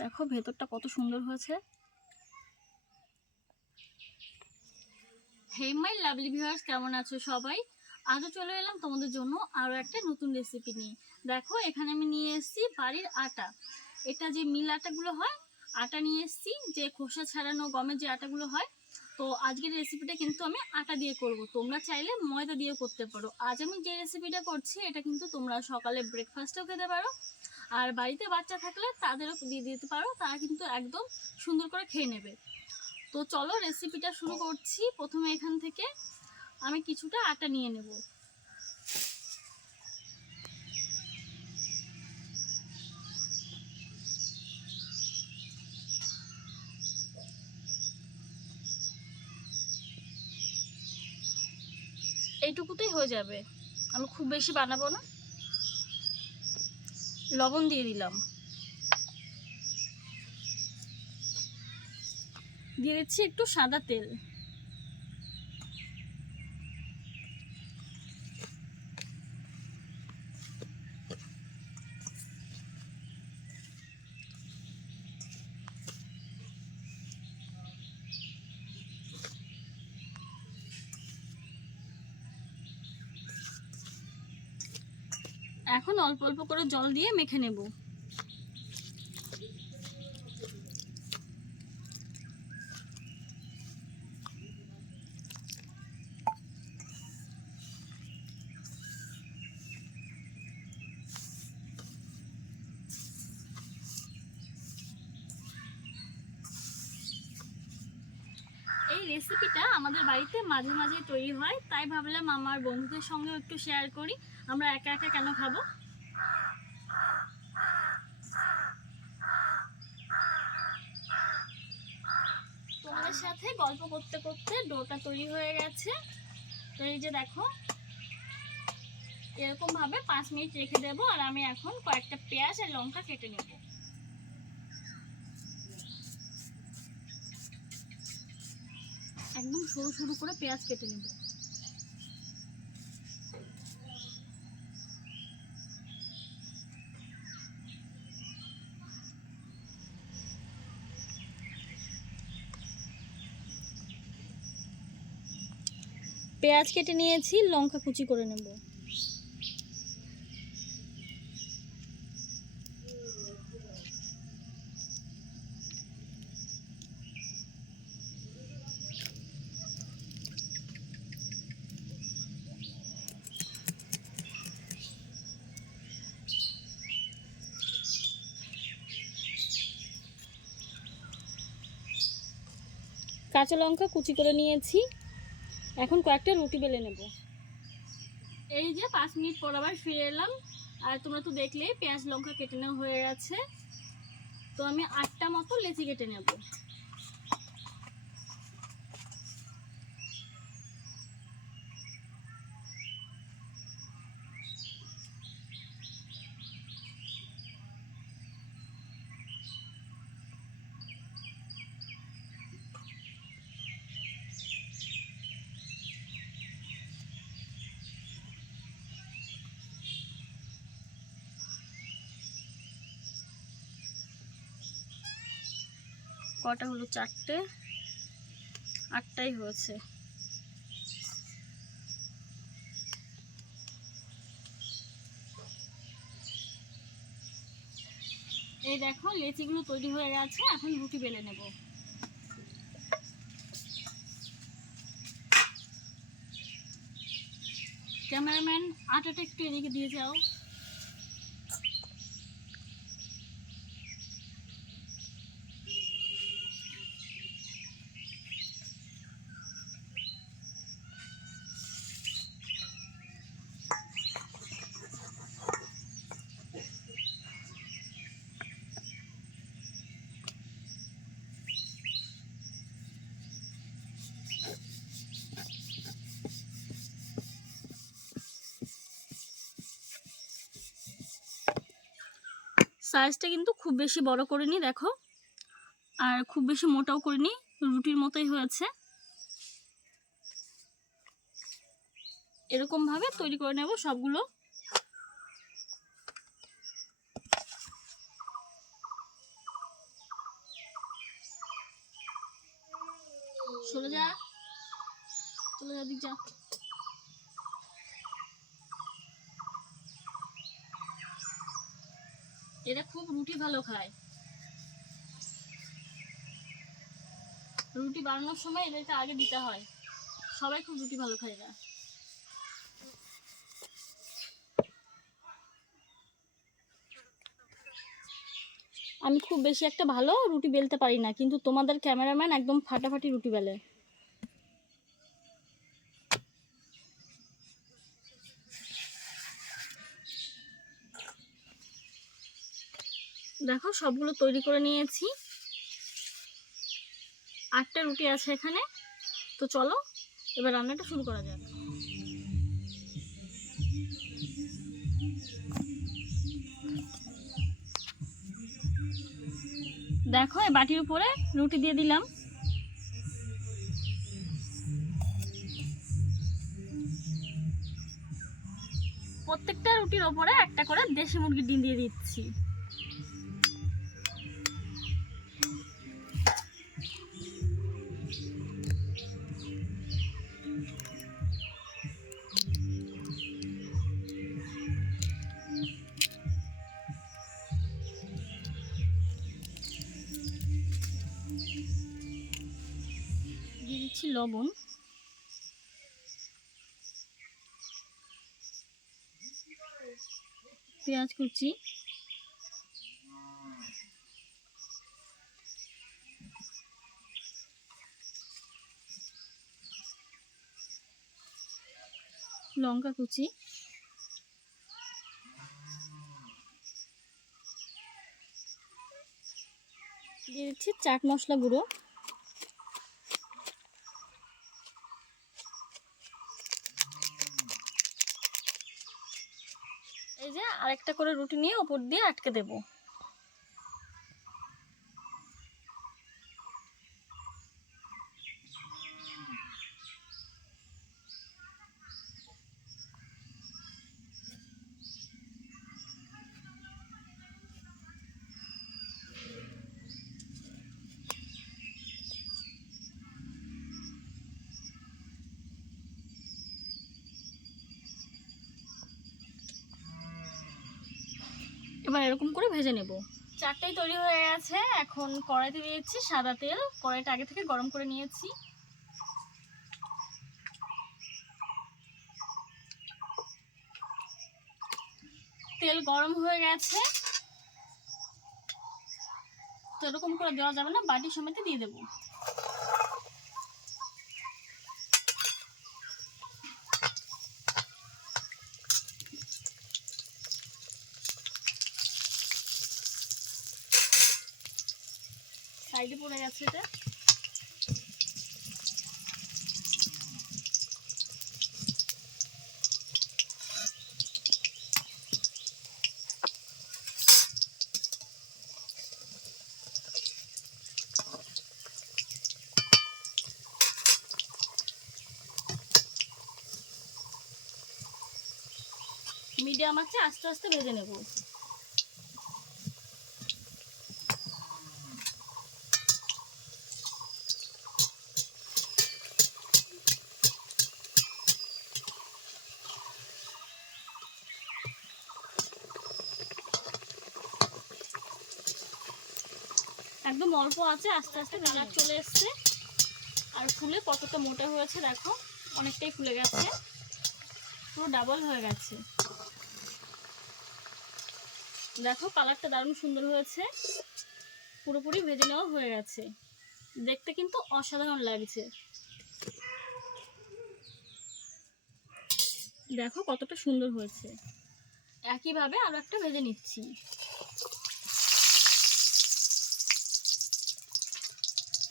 দেখো ভেতরটা কত সুন্দর হয়েছে। হে মাই লাভলি ভিউয়ার্স কেমন আছো সবাই? আজও চলে এলাম তোমাদের জন্য আরও একটা নতুন রেসিপি নিয়ে। দেখো, এখানে আমি নিয়ে এসেছি বাড়ির আটা। এটা যে মিল আটাগুলো হয়, আটা নিয়ে এসেছি, যে খোসা ছাড়ানো গমের যে আটাগুলো হয়। তো আজকের রেসিপিটা কিন্তু আমি আটা দিয়ে করব। তোমরা চাইলে ময়দা দিয়েও করতে পারো। আজ আমি যে রেসিপিটা করছি, এটা কিন্তু তোমরা সকালে ব্রেকফাস্টেও খেতে পারো। আর বাড়িতে বাচ্চা থাকলে তাদেরও দিয়ে দিতে পারো, তারা কিন্তু একদম সুন্দর করে খেয়ে নেবে। তো চলো রেসিপিটা শুরু করছি। প্রথমে এখান থেকে আমি কিছুটা আটা নিয়ে নেব। এইটুকুতেই হয়ে যাবে। আমি খুব বেশি বানাবো না। লবণ দিয়ে দিলাম। দিয়ে দিচ্ছি একটু সাদা তেল। এখন অল্প অল্প করে জল দিয়ে মেখে নেব। রেসিপিটা আমাদের বাড়িতে মাঝে মাঝে তৈরি হয়। তাই ভাবলাম আমার বন্ধুদের সঙ্গেও একটু শেয়ার করি। আমরা একা একা কেন খাব? তোমাদের সাথে গল্প করতে করতে ডোটা তৈরি হয়ে গেছে। তো এই যে দেখো এরকম ভাবে পাঁচ মিনিট রেখে দেবো। আর আমি এখন কয়েকটা পেঁয়াজ আর লঙ্কা কেটে নেব। একদম সরু সরু করে পেঁয়াজ কেটে নেব। পেঁয়াজ কেটে নিয়েছি লঙ্কা কুচি করে নেব। কাঁচা লঙ্কা কুচি করে নিয়েছি। এখন কয়েকটা রুটি বেলে নেব। এই যে পাঁচ মিনিট পর আবার ফিরে এলাম। আর তোমরা তো দেখলে পেঁয়াজ লঙ্কা কেটে নেওয়া হয়ে গেছে। তো আমি আটটা মতো লেচি কেটে নেব। কটা হলো? চারটে। আটটাই হয়েছে। এই দেখো, লেচিগুলো তৈরি হয়ে গেছে, এখন রুটি বেলে নেব। ক্যামেরাম্যান আটাটা একটু এদিকে দিয়ে যাও। সাইজটা কিন্তু খুব বেশি বড় করিনি, দেখো। আর খুব বেশি মোটাও করিনি, রুটির মতোই হয়েছে। এরকমভাবে তৈরি করে নেব সবগুলো। চলে যা। চলে যা যা। এরা খুব রুটি ভালো খায়। রুটি বানানোর সময় এদেরকে আগে দিতে হয়। সবাই খুব রুটি ভালো খায় এরা। আমি খুব বেশি একটা ভালো রুটি বেলতে পারি না, কিন্তু তোমাদের ক্যামেরাম্যান একদম ফাটাফাটি রুটি বেলে। দেখো, সবগুলো তৈরি করে নিয়েছি। আটটা রুটি আছে এখানে। তো চলো, এবার রান্নাটা শুরু করা যাক। দেখো, এই বাটির উপরে রুটি দিয়ে দিলাম। প্রত্যেকটা রুটির ওপরে একটা করে দেশি মুরগির ডিম দিয়ে দিচ্ছি। লবণ। পেঁয়াজ কুচি। লঙ্কা কুচি। দিয়ে দিচ্ছি চাট মশলা গুঁড়ো এই যে আরেকটা করে রুটি নিয়ে ওপর দিয়ে আটকে দেব। এবার এরকম করে ভেজে নেব। চারটাই তৈরি হয়ে গেছে। এখন কড়াইতে দিয়েছি সাদা তেল। কড়াইটা আগে থেকে গরম করে নিয়েছি। তেল গরম হয়ে গেছে। তো এরকম করে দেওয়া যাবে না। বাটি সমেত দিয়ে দেবো। সাইডে পড়ে গেছে এটা। মিডিয়াম আছে আস্তে আস্তে ভেজে নেব। একদম অল্প আছে, আস্তে আস্তে কালার চলে এসছে। আর ফুলে কতটা মোটা হয়েছে দেখো, অনেকটাই ফুলে গেছে। পুরো ডাবল হয়ে গেছে। দেখো কালারটা দারুণ সুন্দর হয়েছে। পুরোপুরি ভেজে নেওয়া হয়ে গেছে। দেখতে কিন্তু অসাধারণ লাগছে। দেখো কতটা সুন্দর হয়েছে। একইভাবে আরও একটা ভেজে নিচ্ছি।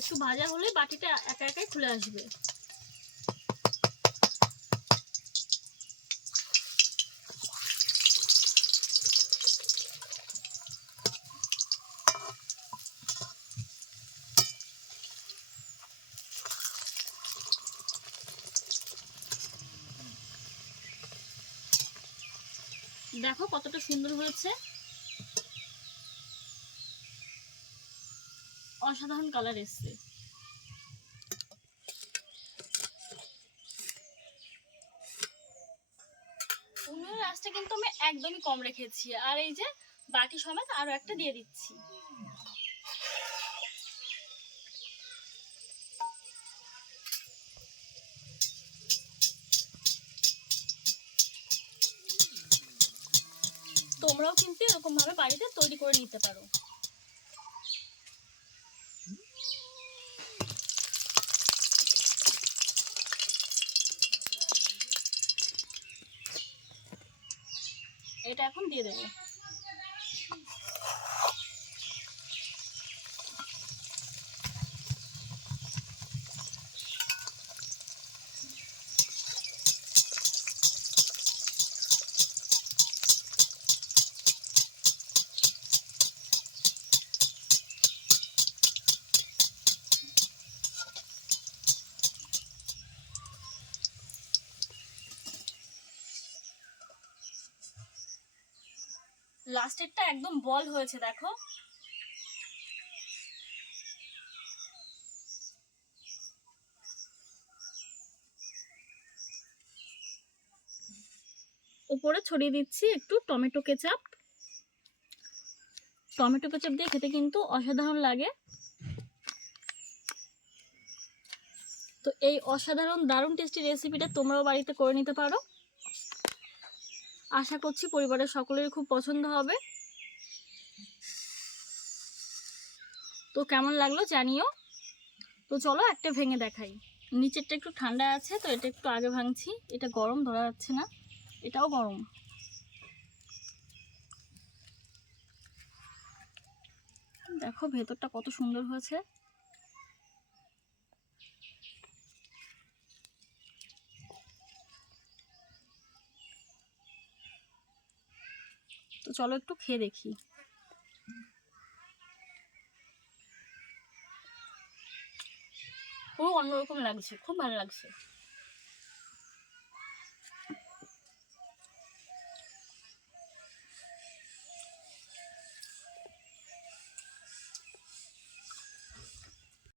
একটু ভাজা হলে বাটিটা একা একাই খুলে আসবে। দেখো কতটা সুন্দর হয়েছে। অসাধারণ কালার এসছে। উনুনের কিন্তু আমি একদমই কম রেখেছি। আর এই যে বাকি সমেত আরও একটা দিয়ে দিচ্ছি। তোমরাও কিন্তু এরকম ভাবে বাড়িতে তৈরি করে নিতে পারো। এটা এখন দিয়ে দেবো। লাস্টেরটা একদম বল হয়েছে, দেখো। উপরে ছড়িয়ে দিচ্ছি একটু টমেটো কেচাপ। টমেটো কেচাপ দিয়ে খেতে কিন্তু অসাধারণ লাগে। তো এই অসাধারণ, দারুণ টেস্টি রেসিপিটা তোমরাও বাড়িতে করে নিতে পারো। আশা করছি পরিবারের সকলের খুব পছন্দ হবে। তো কেমন লাগল জানিও। তো চলো একটা ভেঙে দেখাই। নিচেরটা একটু ঠান্ডা আছে, তো এটা একটু আগে ভাঙছি। এটা গরম, ধরা যাচ্ছে না। এটাও গরম। দেখো ভেতরটা কত সুন্দর হয়েছে। তো চলো একটু খেয়ে দেখি। পুরো অন্যরকম লাগছে খুব ভালো লাগছে।